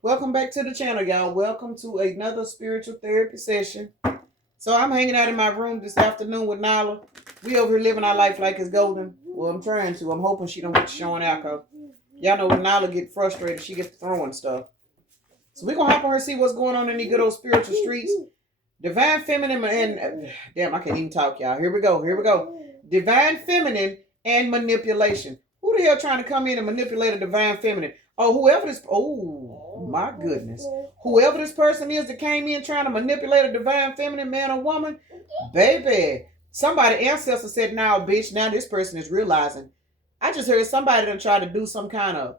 Welcome back to the channel, y'all. Welcome to another spiritual therapy session. So I'm hanging out in my room this afternoon with Nala. We over here living our life like it's golden. Well, I'm trying to. I'm hoping she don't get showing out, cause y'all know when Nala get frustrated, she gets throwing stuff. So we're gonna hop on her and see what's going on in these good old spiritual streets. Divine feminine and damn, I can't even talk, y'all. Here we go. Here we go. Divine feminine and manipulation. Who the hell trying to come in and manipulate a divine feminine? Oh, whoever this. Oh my goodness. Whoever this person is that came in trying to manipulate a divine feminine man or woman, baby. Somebody ancestor said, "Now, bitch. Now this person is realizing." I just heard somebody that tried to do some kind of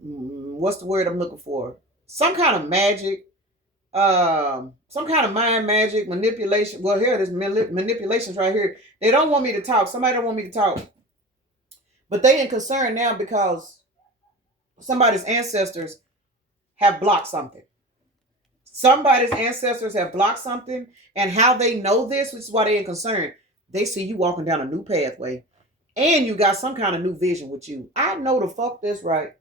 what's the word I'm looking for? Some kind of magic, some kind of mind magic manipulation. Well, here it is, manipulations right here. They don't want me to talk. Somebody don't want me to talk, but they in concern now because somebody's ancestors have blocked something. Somebody's ancestors have blocked something, and how they know this, which is why they're in concern. They see you walking down a new pathway, and you got some kind of new vision with you. I know the fuck this right.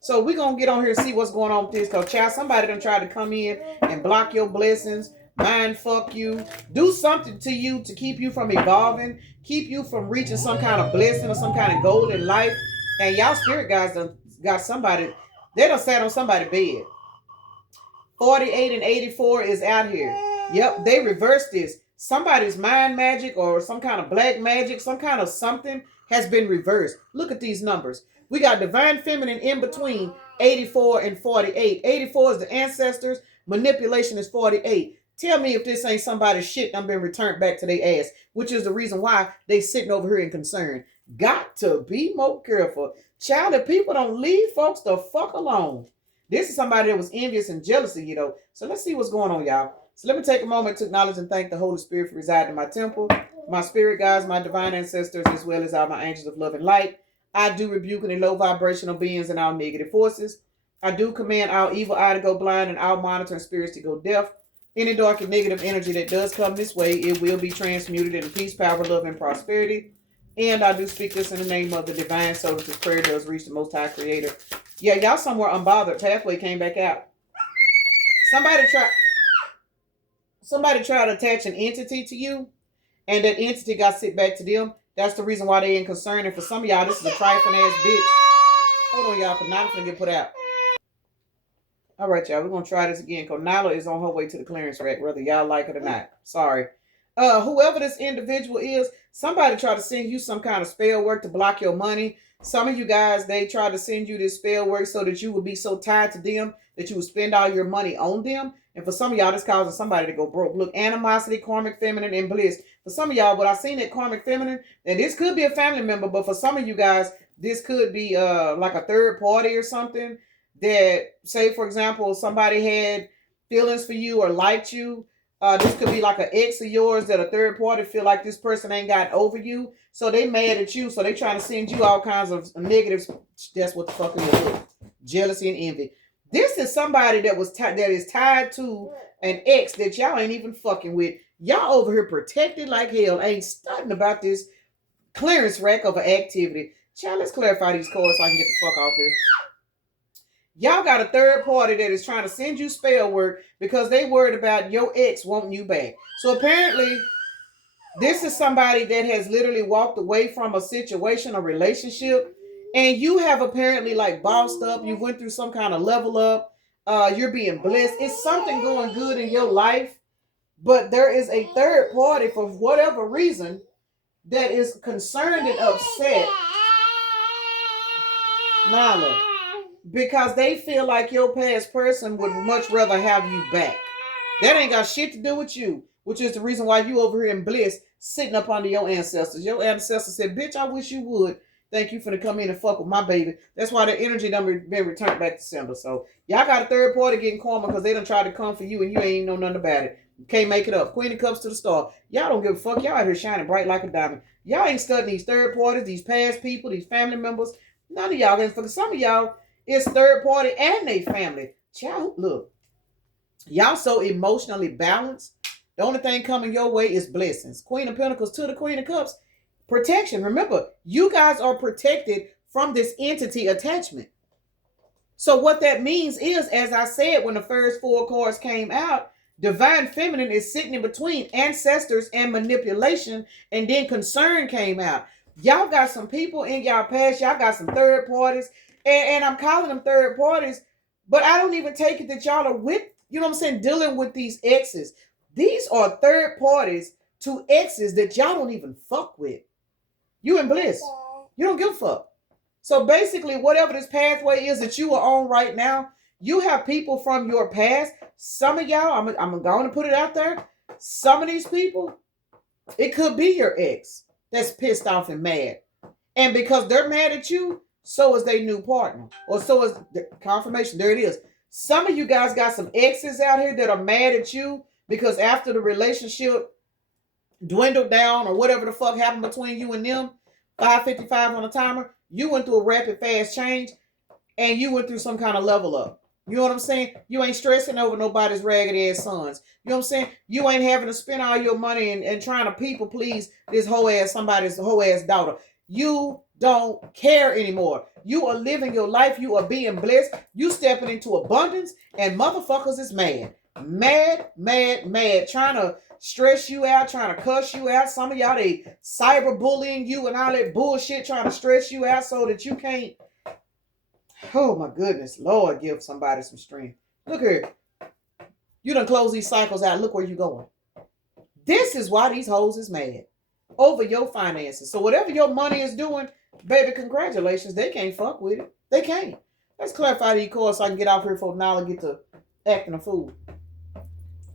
So we're going to get on here and see what's going on with this. Because, child, somebody done tried to come in and block your blessings, mind fuck you, do something to you to keep you from evolving, keep you from reaching some kind of blessing or some kind of goal in life. And y'all spirit guys done got somebody, they done sat on somebody's bed. 48 and 84 is out here. Yep, they reversed this. Somebody's mind magic or some kind of black magic, some kind of something has been reversed. Look at these numbers. We got divine feminine in between 84 and 48. 84 is the ancestors. Manipulation is 48. Tell me if this ain't somebody's shit done been returned back to their ass, which is the reason why they sitting over here in concern. Got to be more careful. Child, if people don't leave folks the fuck alone. This is somebody that was envious and jealous of you, though. So let's see what's going on, y'all. So let me take a moment to acknowledge and thank the Holy Spirit for residing in my temple, my spirit guides, my divine ancestors, as well as all my angels of love and light. I do rebuke any low vibrational beings and all negative forces. I do command all evil eye to go blind and all monitoring spirits to go deaf. Any dark and negative energy that does come this way, it will be transmuted into peace, power, love, and prosperity. And I do speak this in the name of the divine soul that this prayer does reach the Most High Creator. Yeah, y'all somewhere unbothered. Pathway came back out. Somebody try somebody tried to attach an entity to you, and that entity got sent back to them. That's the reason why they ain't concerned. And for some of y'all, this is a trifling ass bitch. Hold on, y'all, because Nala's gonna get put out. All right, y'all, we're gonna try this again. Because Nala is on her way to the clearance rack, whether y'all like it or not. Sorry. Whoever this individual is, somebody tried to send you some kind of spell work to block your money. Some of you guys, they tried to send you this spell work so that you would be so tied to them that you would spend all your money on them. And for some of y'all, this causing somebody to go broke. Look, animosity, karmic feminine, and bliss. For some of y'all, what I seen that karmic feminine, and this could be a family member, but for some of you guys, this could be like a third party or something that, say, for example, somebody had feelings for you or liked you. This could be like an ex of yours that a third party feel like this person ain't got over you. So they mad at you. So they trying to send you all kinds of negatives. That's what the fuck it is. Jealousy and envy. This is somebody that that is tied to an ex that y'all ain't even fucking with. Y'all over here protected like hell. Ain't stunting about this clearance rack of an activity. Child, let's clarify these cards so I can get the fuck off here. Y'all got a third party that is trying to send you spell work because they worried about your ex wanting you back. So apparently, this is somebody that has literally walked away from a situation, a relationship, and you have apparently like bossed up. You went through some kind of level up. You're being blessed. It's something going good in your life, but there is a third party for whatever reason that is concerned and upset. Nala, because they feel like your past person would much rather have you back. That ain't got shit to do with you, which is the reason why you over here in bliss, sitting up under your ancestors. Your ancestors said, bitch, I wish you would. Thank you for to come in and fuck with my baby. That's why the energy done been returned back to sender. So y'all got a third party getting karma because they done tried to come for you and you ain't know nothing about it. You can't make it up. Queen of Cups to the star. Y'all don't give a fuck. Y'all out here shining bright like a diamond. Y'all ain't studying these third parties, these past people, these family members. None of y'all. And for some of y'all, it's third party and they family. Child, look. Y'all so emotionally balanced. The only thing coming your way is blessings. Queen of Pentacles to the Queen of Cups. Protection. Remember, you guys are protected from this entity attachment. So what that means is, as I said, when the first four cards came out, divine feminine is sitting in between ancestors and manipulation, and then concern came out. Y'all got some people in y'all past, y'all got some third parties, and I'm calling them third parties, but I don't even take it that y'all are with, you know what I'm saying, dealing with these exes. These are third parties to exes that y'all don't even fuck with. You in bliss. You don't give a fuck. So basically, whatever this pathway is that you are on right now, you have people from your past. Some of y'all, I'm going to put it out there. Some of these people, it could be your ex that's pissed off and mad. And because they're mad at you, so is their new partner. Or so is the confirmation. There it is. Some of you guys got some exes out here that are mad at you because after the relationship dwindled down or whatever the fuck happened between you and them, 5:55 on the timer, you went through a rapid fast change and you went through some kind of level up. You know what I'm saying? You ain't stressing over nobody's raggedy ass sons. You know what I'm saying? You ain't having to spend all your money and trying to people please this whole ass somebody's whole ass daughter. You don't care anymore. You are living your life. You are being blessed. You stepping into abundance, and motherfuckers is mad. Mad, trying to stress you out, trying to cuss you out. Some of y'all, they cyberbullying you and all that bullshit, trying to stress you out so that you can't. Oh my goodness, Lord, give somebody some strength. Look here. You done close these cycles out. Look where you going. This is why these hoes is mad over your finances. So whatever your money is doing, baby, congratulations. They can't fuck with it. They can't. Let's clarify these cards so I can get off here for now and get to acting a fool.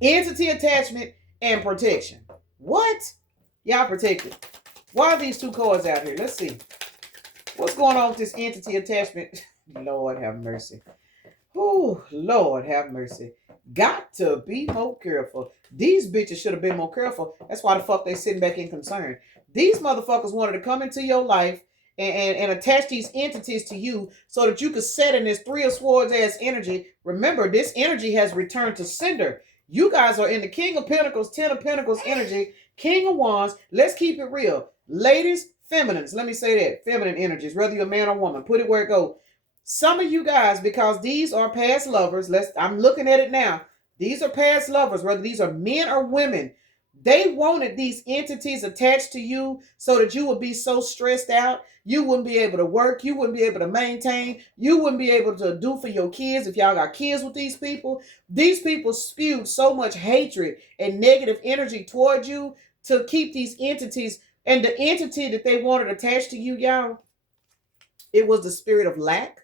Entity attachment and protection. What? Y'all protected. Why are these two cards out here? Let's see. What's going on with this entity attachment? Lord have mercy. Oh, Lord have mercy. Got to be more careful. These bitches should have been more careful. That's why the fuck they sitting back in concern. These motherfuckers wanted to come into your life and attach these entities to you so that you could set in this Three of Swords ass energy. Remember, this energy has returned to sender. You guys are in the King of Pentacles, Ten of Pentacles energy, King of Wands. Let's keep it real. Ladies, feminines, let me say that. Feminine energies, whether you're a man or woman, put it where it goes. Some of you guys, because these are past lovers, I'm looking at it now. These are past lovers, whether these are men or women. They wanted these entities attached to you so that you would be so stressed out. You wouldn't be able to work. You wouldn't be able to maintain. You wouldn't be able to do for your kids if y'all got kids with these people. These people spewed so much hatred and negative energy towards you to keep these entities. And the entity that they wanted attached to you, y'all, it was the spirit of lack.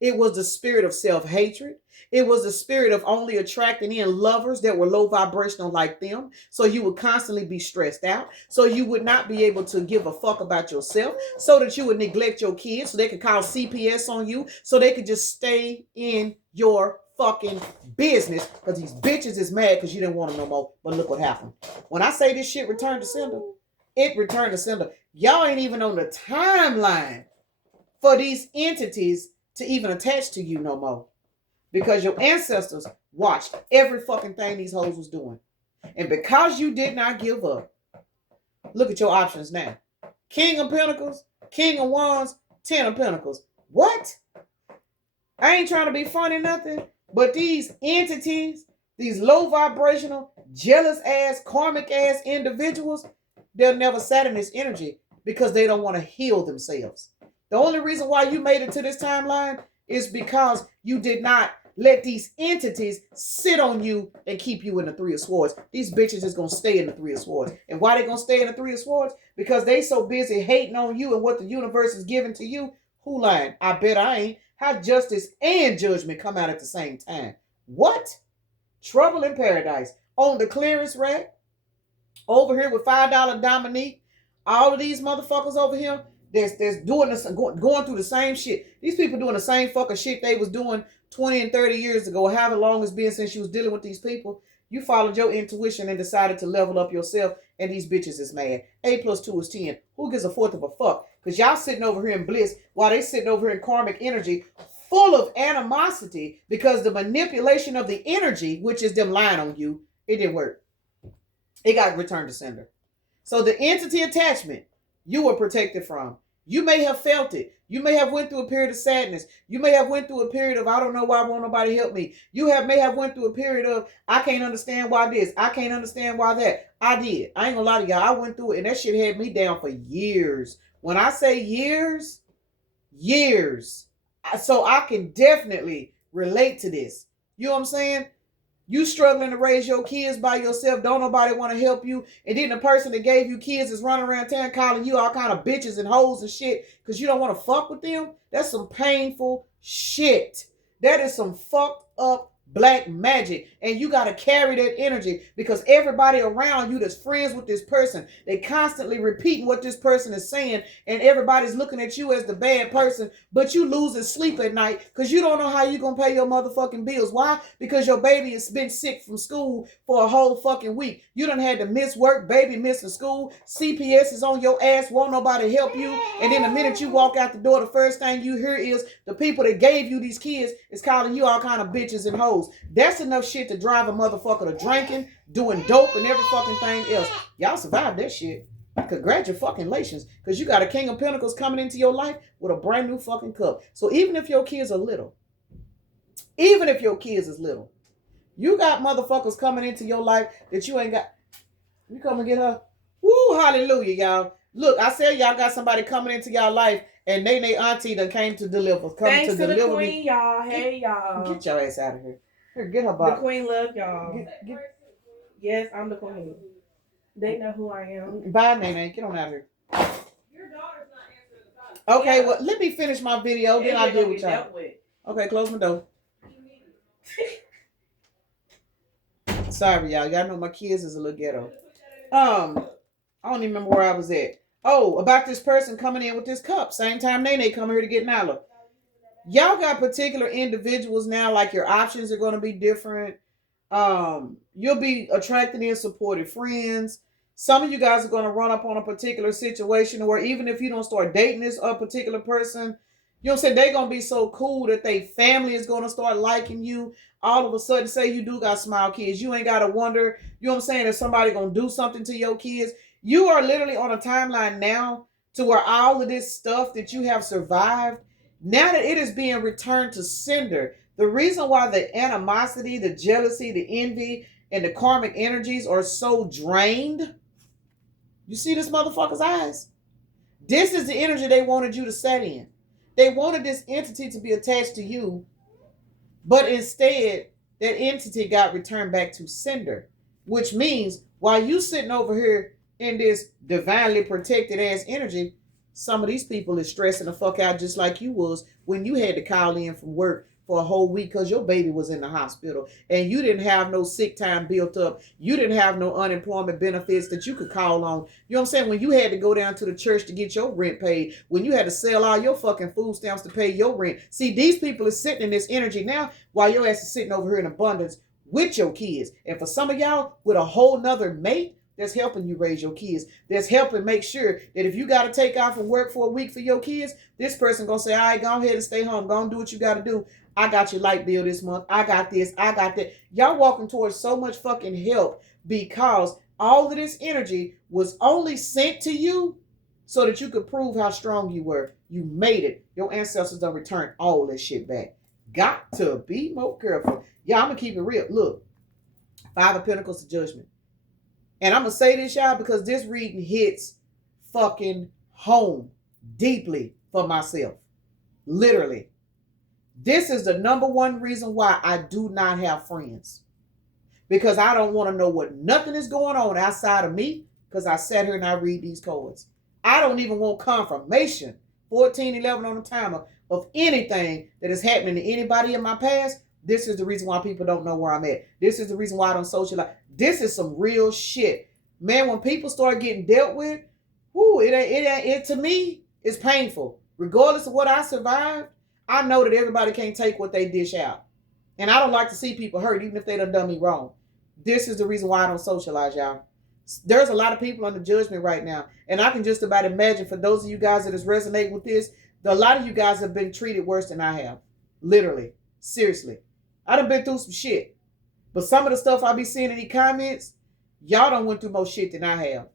It was the spirit of self-hatred. It was the spirit of only attracting in lovers that were low vibrational like them. So you would constantly be stressed out. So you would not be able to give a fuck about yourself. So that you would neglect your kids. So they could call CPS on you. So they could just stay in your fucking business. Because these bitches is mad because you didn't want them no more. But look what happened. When I say this shit returned to sender, it returned to sender. Y'all ain't even on the timeline for these entities to even attach to you no more. Because your ancestors watched every fucking thing these hoes was doing. And because you did not give up, look at your options now. King of Pentacles, King of Wands, Ten of Pentacles. What? I ain't trying to be funny nothing, but these entities, these low vibrational, jealous ass, karmic ass individuals, they'll never sat in this energy because they don't want to heal themselves. The only reason why you made it to this timeline is because you did not let these entities sit on you and keep you in the Three of Swords. These bitches is going to stay in the Three of Swords. And why they going to stay in the Three of Swords? Because they so busy hating on you and what the universe is giving to you. Who lying? I bet I ain't. How justice and judgment come out at the same time. What? Trouble in paradise. On the clearance rack. Over here with $5 Dominique. All of these motherfuckers over here. There's doing this, going through the same shit. These people doing the same fucking shit they was doing 20 and 30 years ago, however long it's been since you was dealing with these people. You followed your intuition and decided to level up yourself, and these bitches is mad. 8 + 2 is 10. Who gives a fourth of a fuck? Because y'all sitting over here in bliss while they sitting over here in karmic energy full of animosity because the manipulation of the energy, which is them lying on you, it didn't work. It got returned to sender. So the entity attachment, you were protected from. You may have felt it. You may have went through a period of sadness. You may have went through a period of, I don't know why won't nobody help me. You may have went through a period of, I can't understand why this. I can't understand why that. I did. I ain't gonna lie to y'all. I went through it and that shit had me down for years. When I say years, years. So I can definitely relate to this. You know what I'm saying? You struggling to raise your kids by yourself. Don't nobody want to help you. And then the person that gave you kids is running around town calling you all kind of bitches and hoes and shit because you don't want to fuck with them. That's some painful shit. That is some fucked up black magic. And you got to carry that energy because everybody around you that's friends with this person, they constantly repeating what this person is saying. And everybody's looking at you as the bad person, but you losing sleep at night because you don't know how you're going to pay your motherfucking bills. Why? Because your baby has been sick from school for a whole fucking week. You done had to miss work, baby missing school. CPS is on your ass, won't nobody help you. And then the minute you walk out the door, the first thing you hear is the people that gave you these kids is calling you all kind of bitches and hoes. That's enough shit to drive a motherfucker to drinking, doing dope and every fucking thing else. Y'all survived that shit. Congratulations. Because you got a King of Pentacles coming into your life with a brand new fucking cup. So even if your kids are little, you got motherfuckers coming into your life that you ain't got. You come and get her. Woo, hallelujah, y'all. Look, I said y'all got somebody coming into y'all life and they auntie done came to deliver. Thanks to the queen, y'all. Hey, y'all. Get your ass out of here. Here, get her box. The queen love y'all. Yes, I'm the queen. They know who I am. Bye, Nene. Get on out of here. Your daughter's not answering the phone. Okay, well, let me finish my video, then I'll deal with y'all. Okay, close my door. Sorry, y'all. Y'all know my kids is a little ghetto. I don't even remember where I was at. Oh, about this person coming in with this cup. Same time Nene come here to get Nala. Y'all got particular individuals now, like your options are going to be different. You'll be attracting in supportive friends. Some of you guys are going to run up on a particular situation, or even if you don't start dating this particular person, you'll say they're going to be so cool that their family is going to start liking you. All of a sudden, say you do got smile kids. You ain't got to wonder, you know what I'm saying, if somebody going to do something to your kids. You are literally on a timeline now to where all of this stuff that you have survived, now that it is being returned to sender. The reason why the animosity, the jealousy, the envy, and the karmic energies are so drained, you see this motherfucker's eyes? This is the energy they wanted you to set in. They wanted this entity to be attached to you, but instead, that entity got returned back to sender, which means while you sitting over here in this divinely protected ass energy, some of these people is stressing the fuck out just like you was when you had to call in from work for a whole week because your baby was in the hospital and you didn't have no sick time built up. You didn't have no unemployment benefits that you could call on. You know what I'm saying? When you had to go down to the church to get your rent paid, when you had to sell all your fucking food stamps to pay your rent. See, these people are sitting in this energy now while your ass is sitting over here in abundance with your kids. And for some of y'all with a whole nother mate, that's helping you raise your kids. That's helping make sure that if you got to take off from work for a week for your kids, this person going to say, all right, go ahead and stay home. Go and do what you got to do. I got your light bill this month. I got this. I got that. Y'all walking towards so much fucking help because all of this energy was only sent to you so that you could prove how strong you were. You made it. Your ancestors done returned all this shit back. Got to be more careful. Yeah, I'm going to keep it real. Look, Five of Pentacles to Judgment. And I'm going to say this, y'all, because this reading hits fucking home deeply for myself. Literally. This is the number one reason why I do not have friends. Because I don't want to know what nothing is going on outside of me because I sat here and I read these cards. I don't even want confirmation, 1411 on the timer, of anything that is happening to anybody in my past. This is the reason why people don't know where I'm at. This is the reason why I don't socialize. This is some real shit. Man, when people start getting dealt with, it to me is painful. Regardless of what I survived, I know that everybody can't take what they dish out. And I don't like to see people hurt, even if they done me wrong. This is the reason why I don't socialize, y'all. There's a lot of people under judgment right now. And I can just about imagine, for those of you guys that is resonating with this, a lot of you guys have been treated worse than I have. Literally. Seriously. I done been through some shit. But some of the stuff I be seeing in the comments, y'all done went through more shit than I have.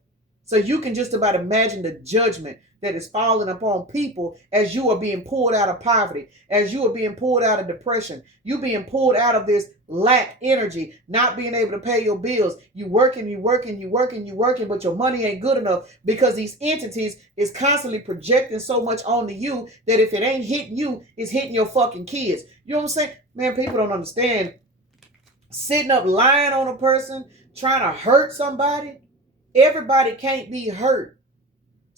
So you can just about imagine the judgment that is falling upon people as you are being pulled out of poverty, as you are being pulled out of depression, you being pulled out of this lack energy, not being able to pay your bills. You working, but your money ain't good enough because these entities is constantly projecting so much onto you that if it ain't hitting you, it's hitting your fucking kids. You know what I'm saying? Man, people don't understand. Sitting up lying on a person, trying to hurt somebody. Everybody can't be hurt.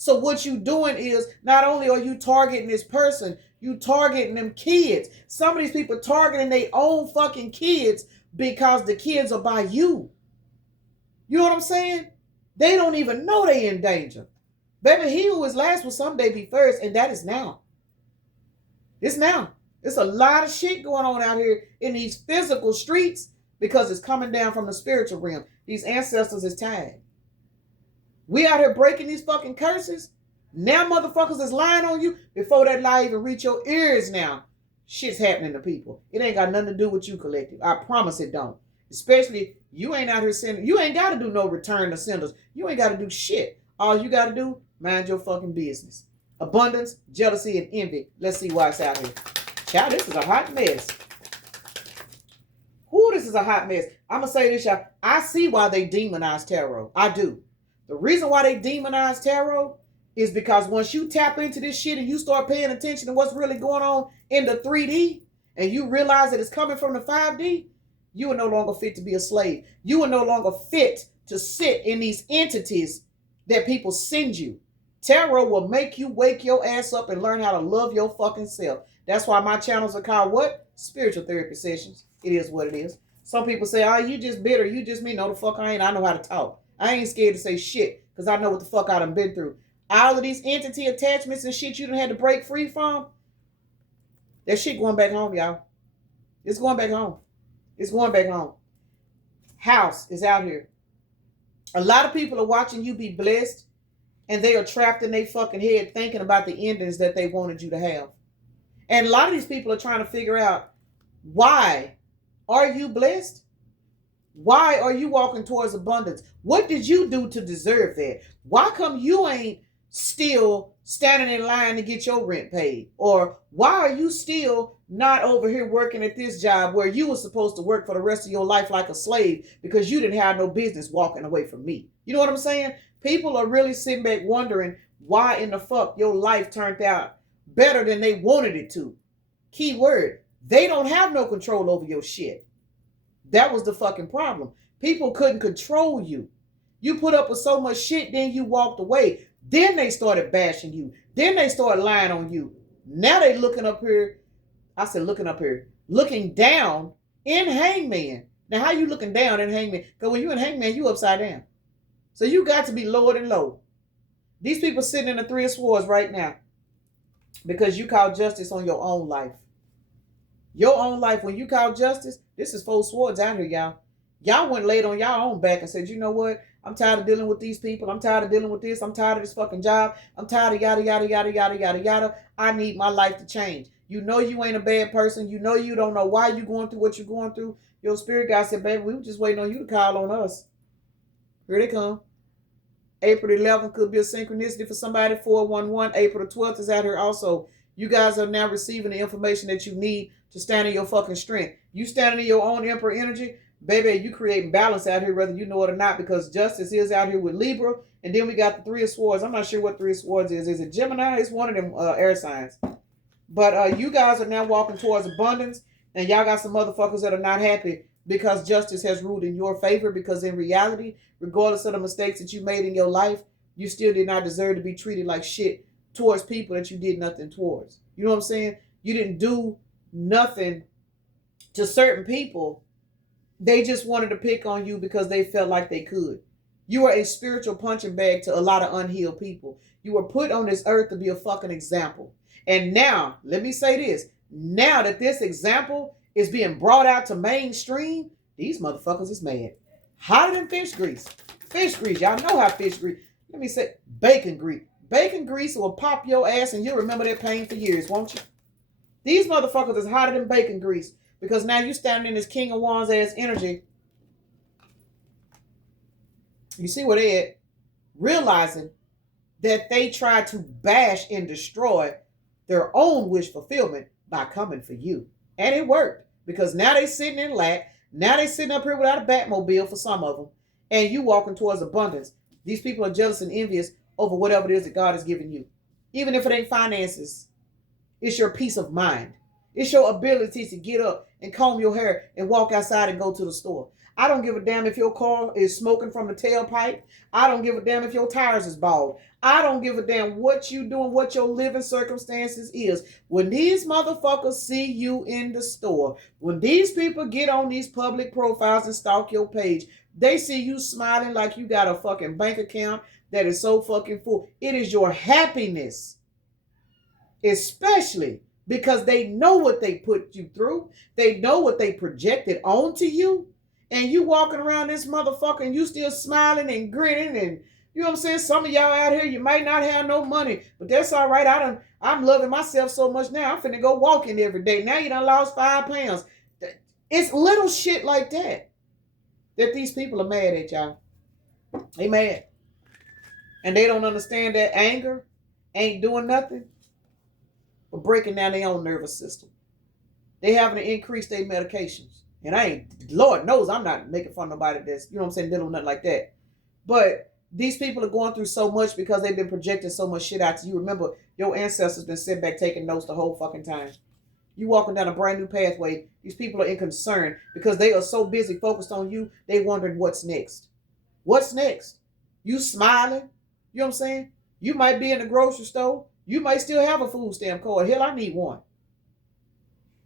So what you doing is not only are you targeting this person, you targeting them kids. Some of these people targeting their own fucking kids because the kids are by you. You know what I'm saying? They don't even know they in danger. Baby, he who is last will someday be first, and that is now. It's now. There's a lot of shit going on out here in these physical streets because it's coming down from the spiritual realm. These ancestors is tired. We out here breaking these fucking curses. Now motherfuckers is lying on you before that lie even reach your ears now. Shit's happening to people. It ain't got nothing to do with you, collective. I promise it don't. Especially, you ain't out here sending, you ain't got to do no return to senders. You ain't got to do shit. All you got to do, mind your fucking business. Abundance, jealousy, and envy. Let's see why it's out here. Child, this is a hot mess. Whoo, this is a hot mess. I'm going to say this, y'all. I see why they demonize tarot. I do. The reason why they demonize tarot is because once you tap into this shit and you start paying attention to what's really going on in the 3D and you realize that it's coming from the 5D, you are no longer fit to be a slave. You are no longer fit to sit in these entities that people send you. Tarot will make you wake your ass up and learn how to love your fucking self. That's why my channels are called what? Spiritual therapy sessions. It is what it is. Some people say, oh, you just bitter. You just me. No, the fuck I ain't. I know how to talk. I ain't scared to say shit because I know what the fuck I done been through. All of these entity attachments and shit you done had to break free from, that shit going back home, y'all. It's going back home. It's going back home. House is out here. A lot of people are watching you be blessed and they are trapped in their fucking head thinking about the endings that they wanted you to have. And a lot of these people are trying to figure out, why are you blessed? Why are you walking towards abundance? What did you do to deserve that? Why come you ain't still standing in line to get your rent paid? Or why are you still not over here working at this job where you were supposed to work for the rest of your life like a slave because you didn't have no business walking away from me? You know what I'm saying? People are really sitting back wondering why in the fuck your life turned out better than they wanted it to. Key word, they don't have no control over your shit. That was the fucking problem. People couldn't control you. You put up with so much shit, then you walked away. Then they started bashing you. Then they started lying on you. Now they looking up here. I said looking up here. Looking down in Hangman. Now how you looking down in Hangman? Because when you in Hangman, you upside down. So you got to be lower than low. These people sitting in the 3 of Swords right now because you call justice on your own life. Your own life, when you call justice, this is 4 swords out here, y'all. Y'all went laid on y'all own back and said, you know what? I'm tired of dealing with these people. I'm tired of dealing with this. I'm tired of this fucking job. I'm tired of yada, yada, yada, yada, yada, yada. I need my life to change. You know you ain't a bad person. You know you don't know why you're going through what you're going through. Your spirit guy said, baby, we were just waiting on you to call on us. Here they come. April 11th could be a synchronicity for somebody. 411. April the 12th is out here also. You guys are now receiving the information that you need to stand in your fucking strength. You standing in your own emperor energy, baby, you creating balance out here, whether you know it or not, because justice is out here with Libra. And then we got the 3 of Swords. I'm not sure what 3 of Swords is. Is it Gemini? It's one of them air signs. But you guys are now walking towards abundance, and y'all got some motherfuckers that are not happy because justice has ruled in your favor, because in reality, regardless of the mistakes that you made in your life, you still did not deserve to be treated like shit towards people that you did nothing towards. You know what I'm saying? You didn't do nothing to certain people. They just wanted to pick on you because they felt like they could. You are a spiritual punching bag to a lot of unhealed people. You were put on this earth to be a fucking example. And now, let me say this. Now that this example is being brought out to mainstream, these motherfuckers is mad. Hotter than fish grease. Fish grease. Y'all know how fish grease. Let me say bacon grease. Bacon grease will pop your ass and you'll remember that pain for years, won't you? These motherfuckers is hotter than bacon grease because now you standing in this King of Wands ass energy. You see where they at? realizing that they tried to bash and destroy their own wish fulfillment by coming for you. And it worked because now they sitting in lack. Now they sitting up here without a Batmobile for some of them. And you walking towards abundance. These people are jealous and envious over whatever it is that God has given you. Even if it ain't finances, it's your peace of mind. It's your ability to get up and comb your hair and walk outside and go to the store. I don't give a damn if your car is smoking from the tailpipe. I don't give a damn if your tires is bald. I don't give a damn what you doing, what your living circumstances is. When these motherfuckers see you in the store, when these people get on these public profiles and stalk your page, they see you smiling like you got a fucking bank account that is so fucking full. It is your happiness, especially because they know what they put you through. They know what they projected onto you. And you walking around this motherfucker and you still smiling and grinning and you know what I'm saying? Some of y'all out here, you might not have no money, but that's all right. I'm loving myself so much now. I'm finna go walking every day. Now you done lost 5 pounds. It's little shit like that these people are mad at y'all. They mad. And they don't understand that anger ain't doing nothing but breaking down their own nervous system. They having to increase their medications. And Lord knows I'm not making fun of nobody that's, you know what I'm saying, dealing with nothing like that. But these people are going through so much because they've been projecting so much shit out to you. Remember, your ancestors been sitting back taking notes the whole fucking time. You walking down a brand new pathway. These people are in concern because they are so busy focused on you. They wondering what's next. What's next? You smiling. You know what I'm saying? You might be in the grocery store. You might still have a food stamp card. Hell, I need one.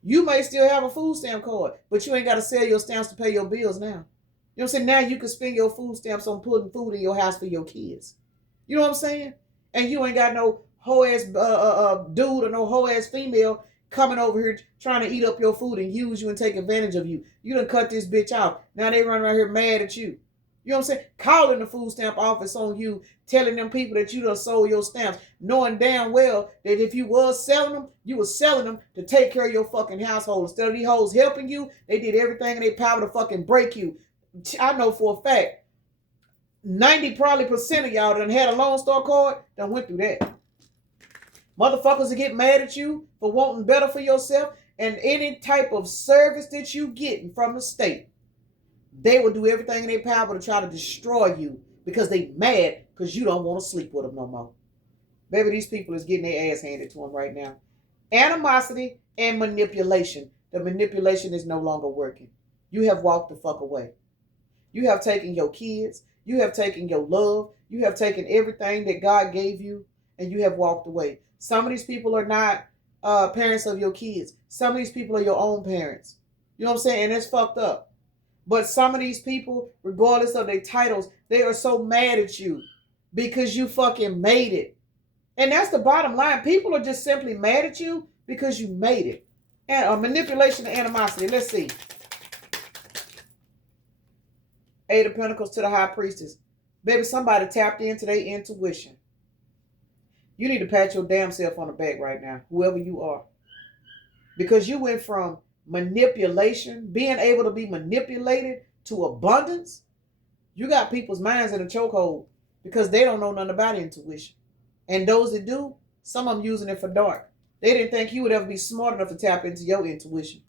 You may still have a food stamp card, but you ain't got to sell your stamps to pay your bills now. You know what I'm saying? Now you can spend your food stamps on putting food in your house for your kids. You know what I'm saying? And you ain't got no hoe-ass dude or no hoe-ass female coming over here trying to eat up your food and use you and take advantage of you. You done cut this bitch out. Now they run around here mad at you. You know what I'm saying? Calling the food stamp office on you, telling them people that you done sold your stamps, knowing damn well that if you was selling them, you was selling them to take care of your fucking household. Instead of these hoes helping you, they did everything in their power to fucking break you. I know for a fact, 90% of y'all that done had a Lone Star card done went through that. Motherfuckers will get mad at you for wanting better for yourself, and any type of service that you getting from the state, they will do everything in their power to try to destroy you because they mad because you don't want to sleep with them no more. Baby, these people is getting their ass handed to them right now. Animosity and manipulation. The manipulation is no longer working. You have walked the fuck away. You have taken your kids. You have taken your love. You have taken everything that God gave you and you have walked away. Some of these people are not parents of your kids. Some of these people are your own parents. You know what I'm saying? And it's fucked up. But some of these people, regardless of their titles, they are so mad at you because you fucking made it. And that's the bottom line. People are just simply mad at you because you made it. And manipulation and animosity. Let's see. 8 of Pentacles to the High Priestess. Baby, somebody tapped into their intuition. You need to pat your damn self on the back right now, whoever you are. Because you went from manipulation, being able to be manipulated, to abundance. You got people's minds in a chokehold because they don't know nothing about intuition. And those that do, some of them using it for dark. They didn't think you would ever be smart enough to tap into your intuition.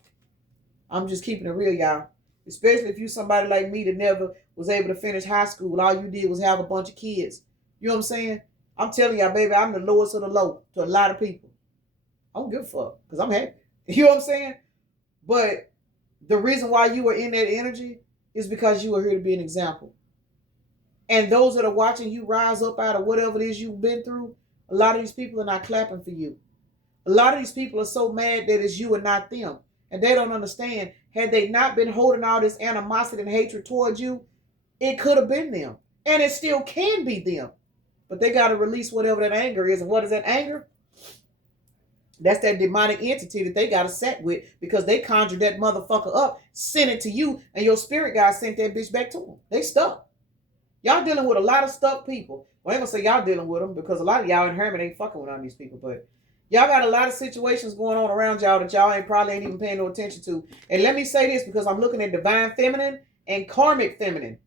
I'm just keeping it real, y'all. Especially if you somebody like me that never was able to finish high school. All you did was have a bunch of kids. You know what I'm saying? I'm telling y'all, baby, I'm the lowest of the low to a lot of people. I don't give a fuck because I'm happy. You know what I'm saying? But the reason why you were in that energy is because you were here to be an example. And those that are watching you rise up out of whatever it is you've been through, a lot of these people are not clapping for you. A lot of these people are so mad that it's you and not them. And they don't understand. Had they not been holding all this animosity and hatred towards you, it could have been them. And it still can be them. But they got to release whatever that anger is. And what is that anger? That's that demonic entity that they got to set with because they conjured that motherfucker up, sent it to you, and your spirit guy sent that bitch back to them. They stuck. Y'all dealing with a lot of stuck people. Well, I ain't going to say y'all dealing with them because a lot of y'all in Herman ain't fucking with all these people, but y'all got a lot of situations going on around y'all that y'all probably ain't even paying no attention to. And let me say this because I'm looking at divine feminine and karmic feminine.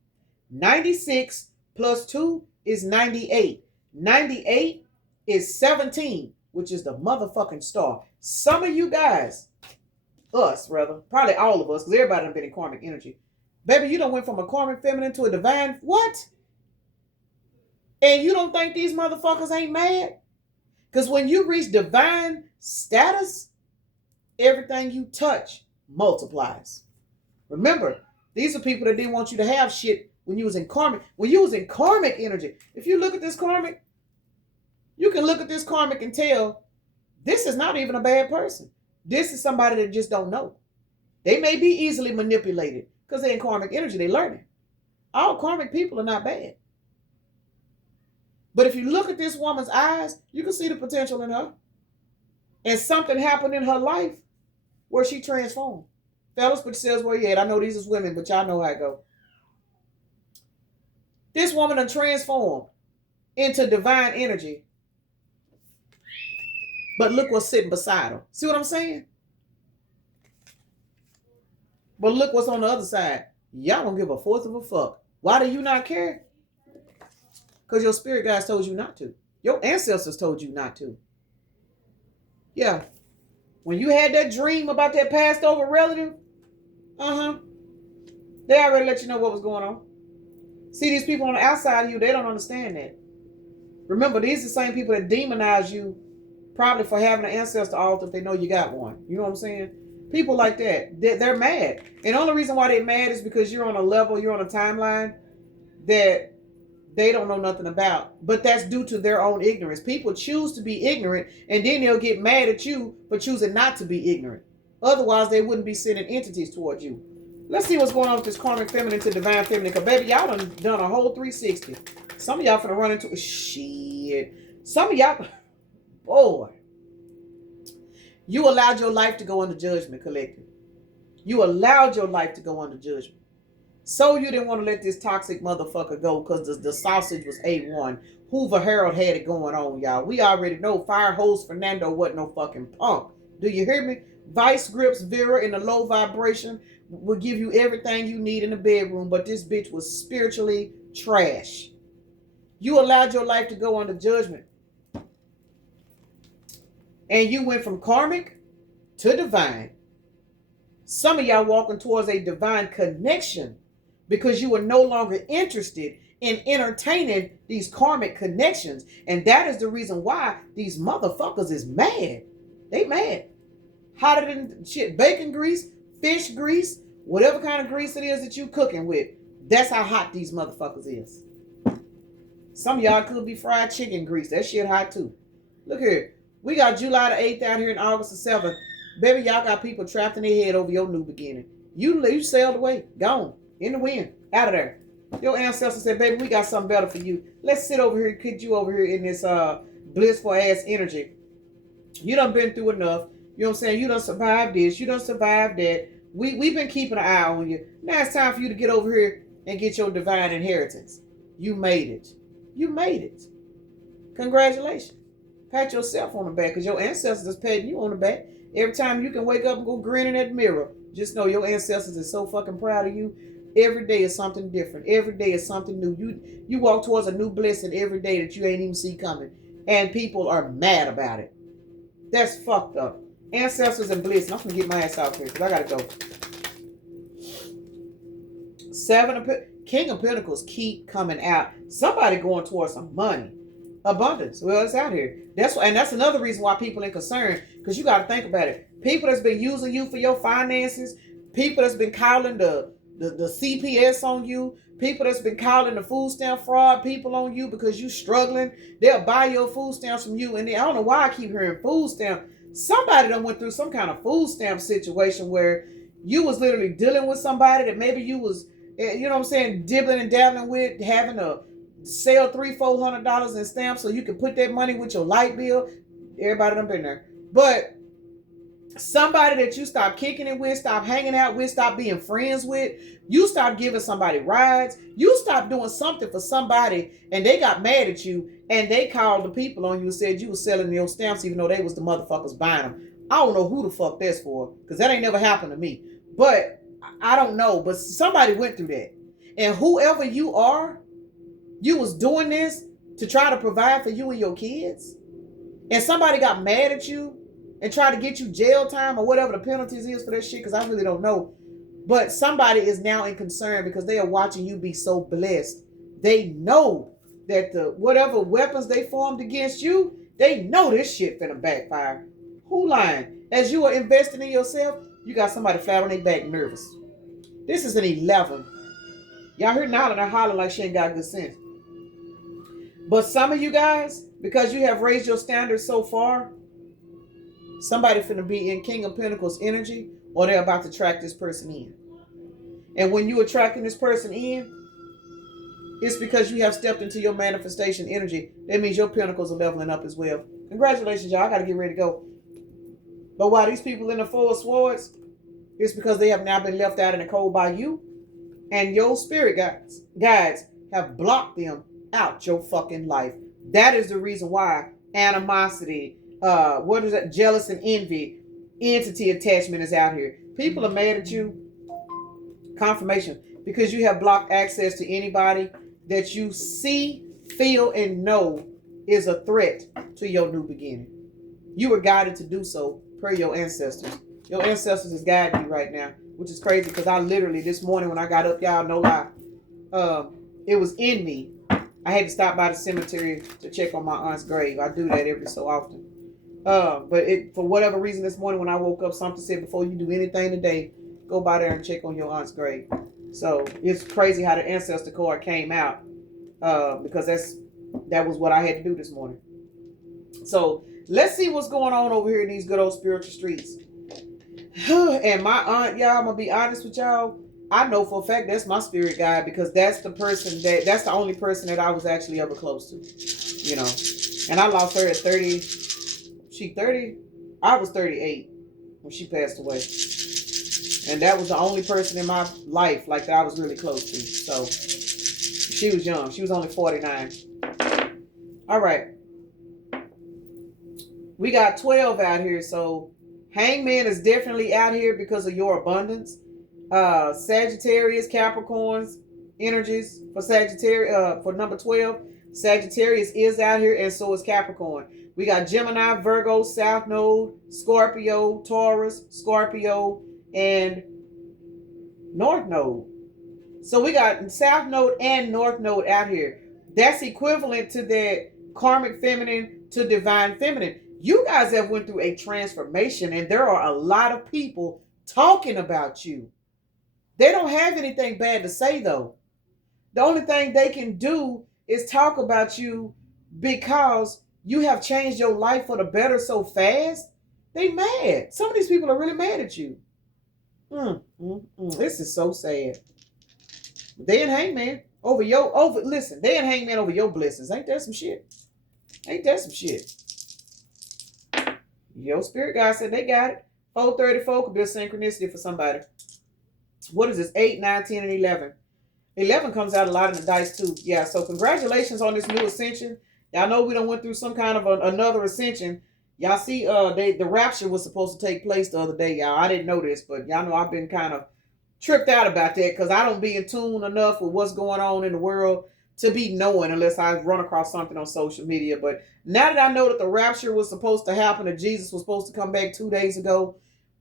96 plus 2 is 98. 98 is 17, which is the motherfucking star. Some of you guys, us rather, probably all of us, because everybody done been in karmic energy. Baby, you done went from a karmic feminine to a divine, what? And you don't think these motherfuckers ain't mad? Because when you reach divine status, everything you touch multiplies. Remember, these are people that didn't want you to have shit when you was in karmic. When you was in karmic energy, if you look at this karmic, you can look at this karmic and tell this is not even a bad person. This is somebody that just don't know. They may be easily manipulated because they're in karmic energy. They learning. All karmic people are not bad. But if you look at this woman's eyes, you can see the potential in her. And something happened in her life where she transformed. Fellas, put yourselves where you at. I know these is women, but y'all know how it go. This woman done transformed into divine energy. But look what's sitting beside her. See what I'm saying? But look what's on the other side. Y'all don't give a fourth of a fuck. Why do you not care? Because your spirit guides told you not to. Your ancestors told you not to. Yeah. When you had that dream about that passed over relative, they already let you know what was going on. See, these people on the outside of you, they don't understand that. Remember, these are the same people that demonize you probably for having an ancestor altar if they know you got one. You know what I'm saying? People like that, they're mad. And the only reason why they're mad is because you're on a level, you're on a timeline that they don't know nothing about. But that's due to their own ignorance. People choose to be ignorant, and then they'll get mad at you for choosing not to be ignorant. Otherwise, they wouldn't be sending entities towards you. Let's see what's going on with this karmic feminine to divine feminine. Because, baby, y'all done a whole 360. Some of y'all finna run into shit. Some of y'all, boy. You allowed your life to go under judgment, collective. You allowed your life to go under judgment. So you didn't want to let this toxic motherfucker go because the sausage was A1. Hoover Harold had it going on, y'all. We already know Fire Hose Fernando wasn't no fucking punk. Do you hear me? Vice Grips Vera in the low vibration will give you everything you need in the bedroom, but this bitch was spiritually trash. You allowed your life to go under judgment. And you went from karmic to divine. Some of y'all walking towards a divine connection because you are no longer interested in entertaining these karmic connections. And that is the reason why these motherfuckers is mad. They mad. Hotter than shit, bacon grease, fish grease, whatever kind of grease it is that you cooking with. That's how hot these motherfuckers is. Some of y'all could be fried chicken grease. That shit hot too. Look here. We got July the 8th out here in August the 7th. Baby, y'all got people trapped in their head over your new beginning. You sailed away. Gone. In the wind. Out of there. Your ancestors said, baby, we got something better for you. Let's sit over here and kick you over here in this blissful ass energy. You done been through enough. You know what I'm saying? You done survived this. You done survived that. We've been keeping an eye on you. Now it's time for you to get over here and get your divine inheritance. You made it. You made it. Congratulations. Pat yourself on the back because your ancestors is patting you on the back. Every time you can wake up and go grinning at the mirror, just know your ancestors are so fucking proud of you. Every day is something different. Every day is something new. You walk towards a new blessing every day that you ain't even see coming. And people are mad about it. That's fucked up. Ancestors and bliss. I'm going to get my ass out here because I got to go. King of Pentacles keep coming out. Somebody going towards some money. Abundance. Well, it's out here. That's another reason why people are concerned, because you got to think about it. People that's been using you for your finances, people that's been calling the CPS on you, people that's been calling the food stamp fraud people on you because you struggling. They'll buy your food stamps from you, and I don't know why I keep hearing food stamp. Somebody done went through some kind of food stamp situation where you was literally dealing with somebody that maybe you was, you know what I'm saying, dibbling and dabbling with, having a sell $300-400 in stamps so you can put that money with your light bill. Everybody done been there. But somebody that you stop kicking it with, stop hanging out with, stop being friends with, you stop giving somebody rides, you stop doing something for somebody, and they got mad at you, and they called the people on you and said you was selling your stamps even though they was the motherfuckers buying them. I don't know who the fuck that's for, because that ain't never happened to me. But I don't know, but somebody went through that. And whoever you are, You was doing this to try to provide for you and your kids, and somebody got mad at you and tried to get you jail time or whatever the penalties is for that shit, because I really don't know. But somebody is now in concern because they are watching you be so blessed. They know that the whatever weapons they formed against you, they know this shit finna backfire. Who lying? As you are investing in yourself, you got somebody flat on their back nervous. This is an 11. Y'all heard Nala and hollering like she ain't got good sense. But some of you guys, because you have raised your standards so far, somebody finna be in King of Pentacles energy, or they're about to track this person in. And when you attracting this person in, it's because you have stepped into your manifestation energy. That means your pentacles are leveling up as well. Congratulations, y'all. I got to get ready to go. But while these people in the Four of Swords, it's because they have now been left out in the cold by you. And your spirit guides have blocked them out your fucking life. That is the reason why animosity, what is that? Jealous and envy, entity attachment is out here. People are mad at you. Confirmation. Because you have blocked access to anybody that you see, feel, and know is a threat to your new beginning. You were guided to do so per your ancestors. Your ancestors is guiding you right now, which is crazy because I literally this morning when I got up, y'all, no lie, it was in me. I had to stop by the cemetery to check on my aunt's grave. I do that every so often. But for whatever reason this morning when I woke up, something said before you do anything today, go by there and check on your aunt's grave. So it's crazy how the ancestor card came out, because that was what I had to do this morning. So let's see what's going on over here in these good old spiritual streets. And my aunt, y'all, I'm gonna be honest with y'all. I know for a fact that's my spirit guide, because that's the only person that I was actually ever close to, you know. And I lost her at 30. She 30. I was 38 when she passed away. And that was the only person in my life like that I was really close to. So she was young. She was only 49. All right. We got 12 out here. So Hangman is definitely out here because of your abundance. Sagittarius, Capricorns, energies for Sagittarius, for number 12. Sagittarius is out here, and so is Capricorn. We got Gemini, Virgo, South Node, Scorpio, Taurus, Scorpio, and North Node. So we got South Node and North Node out here. That's equivalent to that karmic feminine to divine feminine. You guys have went through a transformation, and there are a lot of people talking about you. They don't have anything bad to say, though. The only thing they can do is talk about you because you have changed your life for the better so fast. They mad. Some of these people are really mad at you. This is so sad. They and Hangman they and Hangman over your blessings. Ain't that some shit? Ain't that some shit? Your spirit guy said they got it. 434 could be a synchronicity for somebody. What is this? 8, 9, 10, and 11. 11 comes out a lot in the dice too. Yeah, so congratulations on this new ascension. Y'all know we done went through some kind of another ascension. Y'all see, the rapture was supposed to take place the other day, y'all. I didn't know this, but y'all know I've been kind of tripped out about that because I don't be in tune enough with what's going on in the world to be knowing unless I run across something on social media. But now that I know that the rapture was supposed to happen and Jesus was supposed to come back 2 days ago,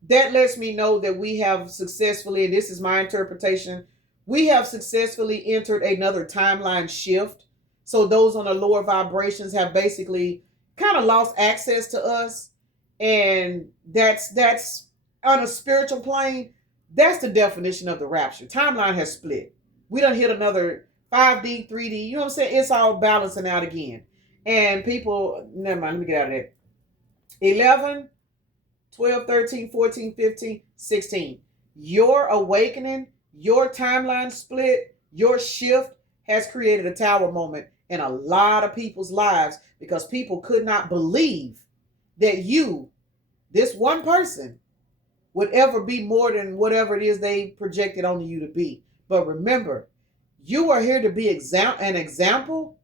that lets me know that we have successfully, and this is my interpretation, we have successfully entered another timeline shift. So those on the lower vibrations have basically kind of lost access to us. And that's on a spiritual plane, that's the definition of the rapture. Timeline has split. We done hit another 5D, 3D, you know what I'm saying? It's all balancing out again. And people, never mind, let me get out of that. 11, 12, 13, 14, 15, 16. Your awakening, your timeline split, your shift has created a tower moment in a lot of people's lives because people could not believe that you, this one person, would ever be more than whatever it is they projected onto you to be. But remember, you are here to be an example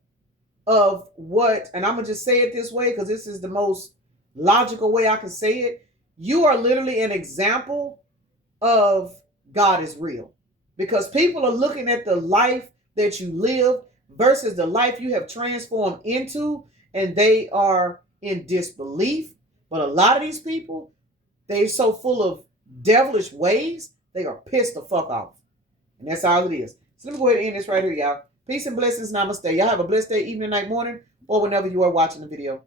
of what, and I'm going to just say it this way because this is the most logical way I can say it. You are literally an example of God is real. Because people are looking at the life that you live, versus the life you have transformed into, and they are in disbelief. But a lot of these people, they're so full of devilish ways, they are pissed the fuck off. And that's all it is. So let me go ahead and end this right here, y'all. Peace and blessings. Namaste. Y'all have a blessed day, evening, night, morning, or whenever you are watching the video.